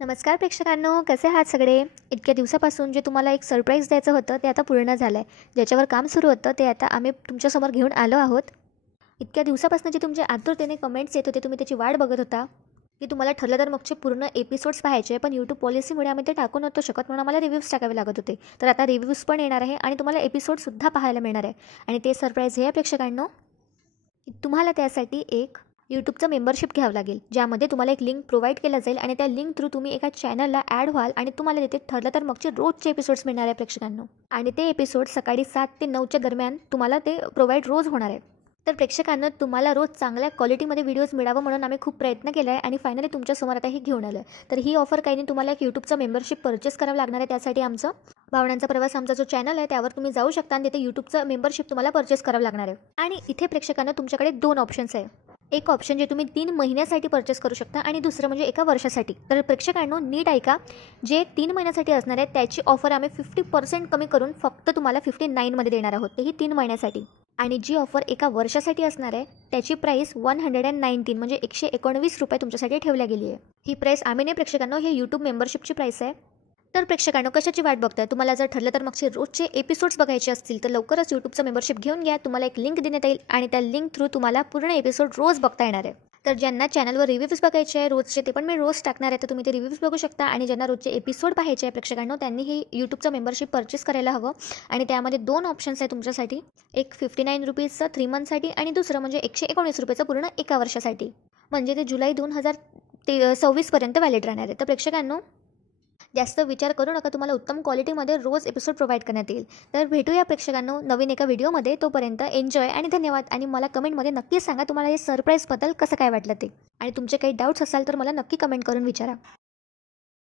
नमस्कार प्रेक्षकांनो, कसे आहात सगळे? इतक्या दिवसापासून जे तुम्हाला एक सरप्राईज द्यायचं होतं ते आता पूर्ण झालं आहे. ज्याच्यावर काम सुरू होतं ते आता आम्ही तुमच्यासमोर घेऊन आलो आहोत. इतक्या दिवसापासून जे तुमचे आतुरतेने कमेंट्स येत होते, तुम्ही त्याची वाट बघत होता की तुम्हाला ठरलं तर मगचे पूर्ण एपिसोड्स पाहायचे, पण यूट्यूब पॉलिसीमुळे आम्ही ते टाकू नव्हतो शकत, म्हणून आम्हाला रिव्ह्यूज टाकावे लागत होते. तर आता रिव्ह्यूज पण येणार आहे आणि तुम्हाला एपिसोडसुद्धा पाहायला मिळणार आहे. आणि ते सरप्राईज हे आहे प्रेक्षकांनो, की तुम्हाला त्यासाठी एक यूट्यूबचं मेंबरशिप घ्यावं लागेल, ज्यामध्ये तुम्हाला एक लिंक प्रोव्हाइड केला जाईल आणि त्या लिंक थ्रू तुम्ही एका चॅनलला ॲड व्हाल आणि तुम्हाला तिथे ठरलं तर मगचे रोजचे एपिसोड्स मिळणार आहे प्रेक्षकांनो. आणि ते एपिसोड सकाळी 7 ते 9च्या दरम्यान तुम्हाला ते प्रोव्हाइड रोज होणार आहे. तर प्रेक्षकांना तुम्हाला रोज चांगल्या क्वालिटीमध्ये व्हिडिओज मिळावं म्हणून आम्ही खूप प्रयत्न केला आहे आणि फायनली तुमच्यासमोर आता हे घेऊन आलं आहे. तर ही ऑफर काही नाही, तुम्हाला एक यूट्यूबचं मेंबरशिप परचेस करावं लागणार आहे. त्यासाठी आमचं भावनांचा प्रवास आमचा जो चॅनल आहे त्यावर तुम्ही जाऊ शकता आणि तिथे यूट्यूबचं मेंबरशिप तुम्हाला परचेस करावं लागणार आहे. आणि इथे प्रेक्षकांना तुमच्याकडे 2 ऑप्शन्स आहे. एक ऑप्शन जे तुम्ही 3 महिन्यासाठी परचेस करू शकता आणि दुसरं म्हणजे एका वर्षासाठी. तर प्रेक्षकांनो नीट ऐका, जे 3 महिन्यासाठी असणार आहे त्याची ऑफर आम्ही 50% कमी करून फक्त तुम्हाला 59 मध्ये देणार आहोत, तेही 3 महिन्यासाठी. आणि जी ऑफर एका वर्षासाठी असणार आहे त्याची प्राईस 119 म्हणजे 119 रुपये तुमच्यासाठी ठेवल्या गेली आहे. ही प्राईस आम्ही नाही प्रेक्षकांनो, हे यूट्यूब मेंबरशिपची प्राईस आहे. तर प्रेक्षकांनो, कशाची वाट बघताय? तुम्हाला जर ठरलं तर मगचे रोजचे एपिसोड्स बघायचे असतील तर लवकरच यूट्यूबचं मेंबरशिप घेऊन घ्या. तुम्हाला एक लिंक देण्यात येईल आणि त्या लिंक थ्रू तुम्हाला पूर्ण एपिसोड रोज बघता येणार आहे. तर ज्यांना चॅनलवर रिव्ह्यूज बघायचे आहे रोजचे, ते पण मी रोज टाकणार आहे, तर तुम्ही ते रिव्ह्यूज बघू शकता. आणि ज्यांना रोजचे एपिसोड पाहायचे आहे प्रेक्षकांनो, त्यांनी ही यूट्यूबचं मेंबरशिप परचेस करायला हवं. आणि त्यामध्ये 2 ऑप्शन्स आहे तुमच्यासाठी, एक 59 रुपीजचं 3 मंथसाठी आणि दुसरं म्हणजे 119 रुपयाचं पूर्ण एका वर्षासाठी. म्हणजे ते जुलै 2026 पर्यंत व्हॅलिड राहणार आहे. तर प्रेक्षकांनो, जास्त विचार करू नका, तुम्हाला उत्तम क्वालिटीमध्ये रोज एपिसोड प्रोव्हाइड करण्यात येईल. तर भेटूया प्रेक्षकांनो नवीन एका व्हिडिओमध्ये. तोपर्यंत एन्जॉय आणि धन्यवाद. आणि मला कमेंटमध्ये नक्की सांगा तुम्हाला हे सरप्राईजबद्दल कसं काय वाटलं ते. आणि तुमचे काही डाऊट्स असाल तर मला नक्की कमेंट करून विचारा.